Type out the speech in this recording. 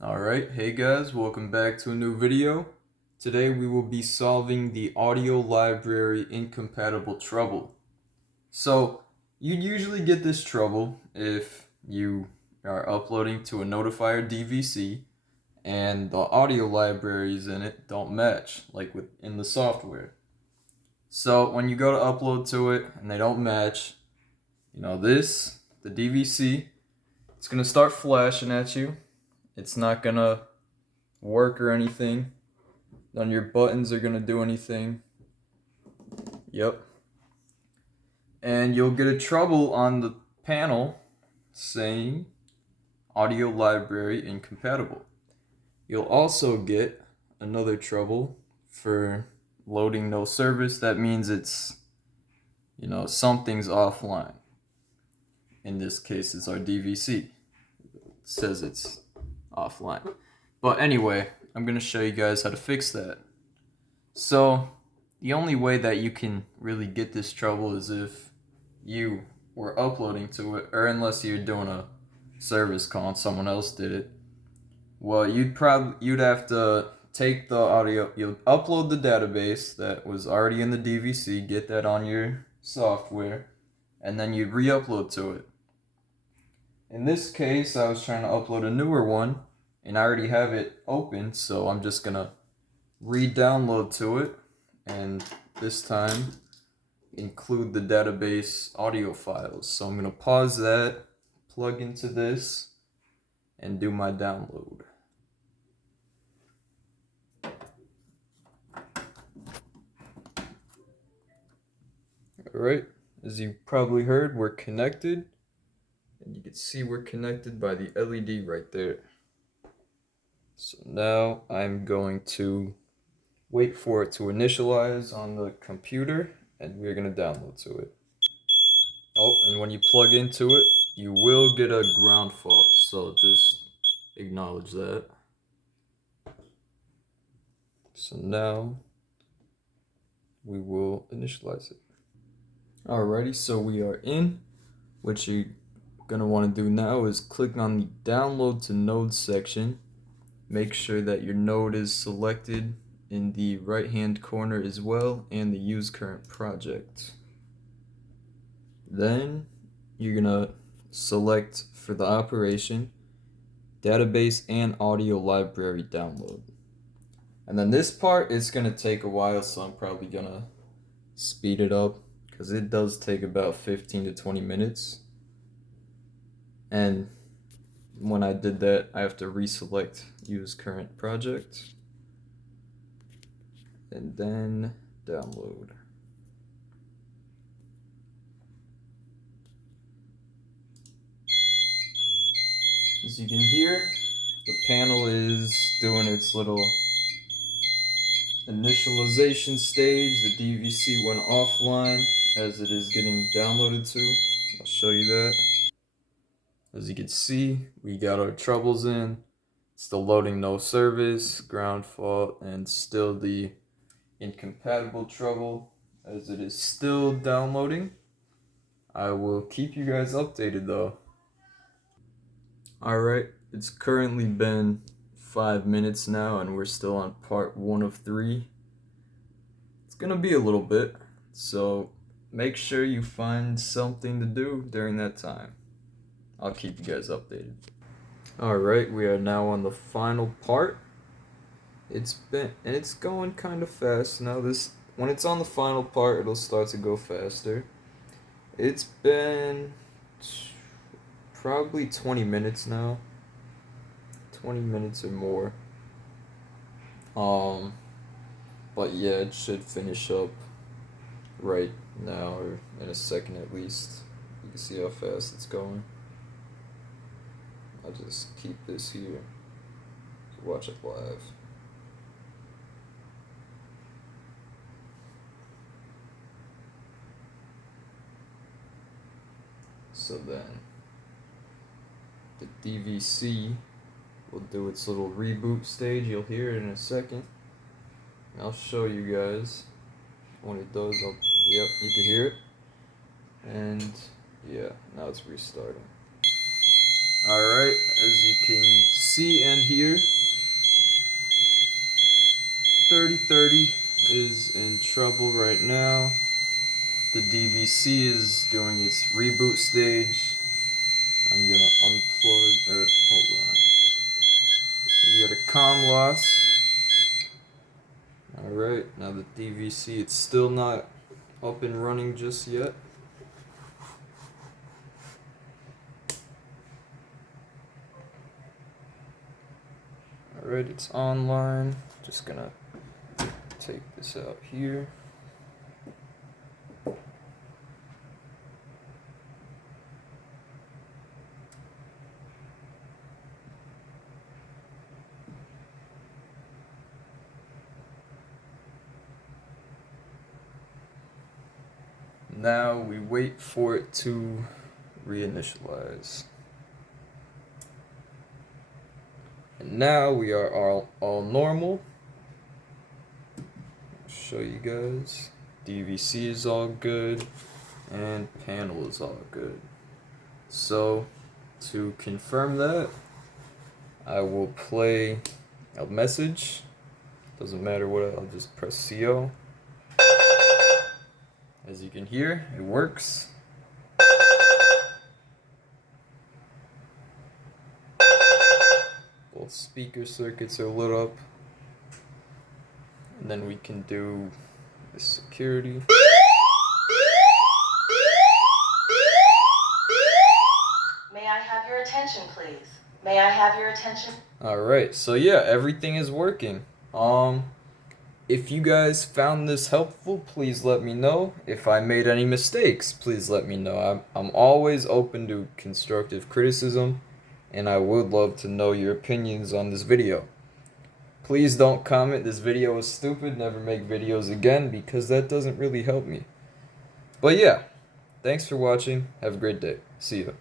Alright, hey guys, welcome back to a new video. Today we will be solving the audio library incompatible trouble. So, you usually get this trouble if you are uploading to a Notifier DVC and the audio libraries in it don't match, like within the software. So, when you go to upload to it and they don't match, the DVC, it's going to start flashing at you. It's not going to work or anything. None of your buttons are gonna do anything. Yep. And you'll get a trouble on the panel saying audio library incompatible. You'll also get another trouble for loading no service. That means it's, something's offline. In this case, it's our DVC. It says it's offline. But anyway, I'm going to show you guys how to fix that. So, the only way that you can really get this trouble is if you were uploading to it, or unless you're doing a service call and someone else did it. Well, you'd have to take the audio, you'll upload the database that was already in the DVC, get that on your software, and then you'd re-upload to it. In this case, I was trying to upload a newer one, and I already have it open, so I'm just gonna re-download to it, and this time include the database audio files. So I'm gonna pause that, plug into this, and do my download. Alright, as you probably heard, we're connected, and you can see we're connected by the LED right there. So now I'm going to wait for it to initialize on the computer, and we're going to download to it. Oh, and when you plug into it, you will get a ground fault, so just acknowledge that. So now we will initialize it. Alrighty, so we are in. What you're going to want to do now is click on the download to node section. Make sure that your node is selected in the right hand corner as well, and the use current project. Then you're gonna select for the operation database and audio library download. And then this part is gonna take a while, so I'm probably gonna speed it up because it does take about 15 to 20 minutes. And when I did that, I have to reselect use current project and then download. As you can hear, the panel is doing its little initialization stage. The DVC went offline as it is getting downloaded to. I'll show you that. As you can see, we got our troubles in. Still loading no service, ground fault, and still the incompatible trouble as it is still downloading. I will keep you guys updated though. Alright, it's currently been 5 minutes now and we're still on part 1 of 3. It's gonna be a little bit, so make sure you find something to do during that time. I'll keep you guys updated. Alright, we are now on the final part. It's going kind of fast now. When it's on the final part, it'll start to go faster. It's been probably 20 minutes now. 20 minutes or more. But yeah, it should finish up right now, or in a second at least. You can see how fast it's going. I'll just keep this here to watch it live. So then, the DVC will do its little reboot stage. You'll hear it in a second. I'll show you guys when it does. Yep, you can hear it. And yeah, now it's restarting. Alright, as you can see and hear. 3030 is in trouble right now. The DVC is doing its reboot stage. I'm gonna unplug, or hold on. We got a comm loss. Alright, now the DVC, it's still not up and running just yet. Alright, it's online. Just gonna take this out here. Now we wait for it to reinitialize. And now we are all normal. I'll show you guys. DVC is all good and panel is all good. So to confirm that, I will play a message. Doesn't matter what, I'll just press CO. As you can hear, it works. Both speaker circuits are lit up. And then we can do the security. May I have your attention, please? May I have your attention? Alright, so yeah, everything is working. If you guys found this helpful, please let me know. If I made any mistakes, please let me know. I'm always open to constructive criticism, and I would love to know your opinions on this video. Please don't comment, this video is stupid, never make videos again, because that doesn't really help me. But yeah, thanks for watching, have a great day, see ya.